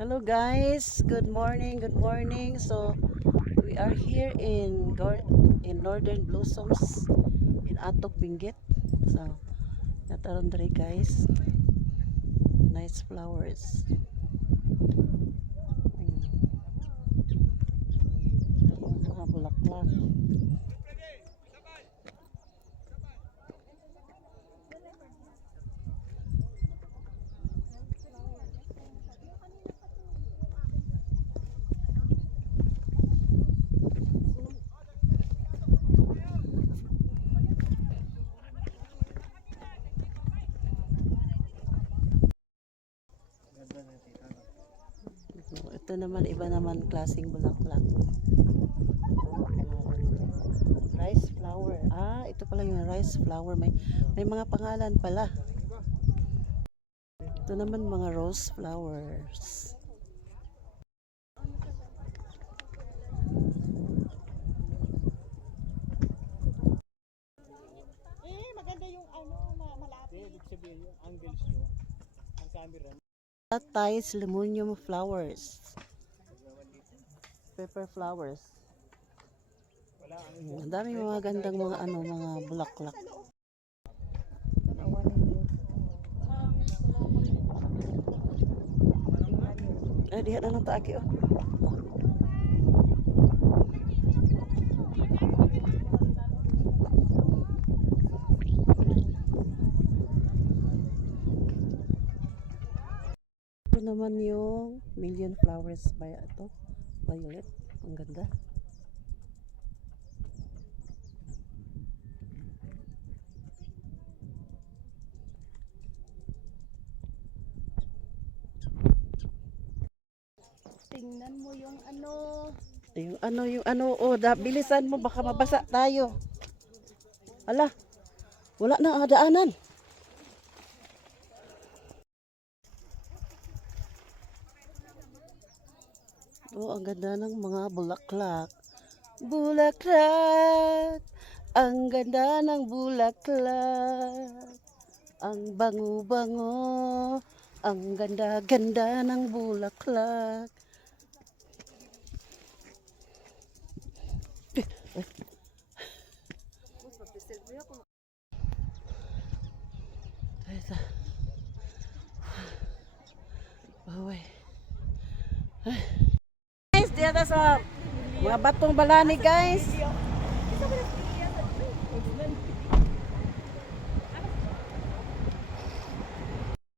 Hello guys, good morning, good morning. So we are here in Northern Blossoms in Atok Benguet. So nataron dere guys. Nice flowers. Mga bulaklak. Ito naman iba naman klaseng bulaklak. Rice flower. Ah, ito pala yung rice flower. May mga pangalan pala. Ito naman mga rose flowers. Maganda yung malapit. Ibig sabihin yung angles nyo, ang camera. Ties lemonium flowers. Pepper flowers. Ang daming mga gandang mga bulaklak. Diha na lang taaki oh. Ito naman yung million flowers by ito. Violet. Ang ganda. Tingnan mo yung ano. Yung ano, oh, bilisan mo, baka mabasa tayo. Ala, wala na ang daanan. Oh, ang ganda ng mga bulaklak. Bulaklak, ang ganda ng bulaklak. Ang bango-bango, ang ganda-ganda ng bulaklak. Baway. Guys, dito sa mga batong balani guys.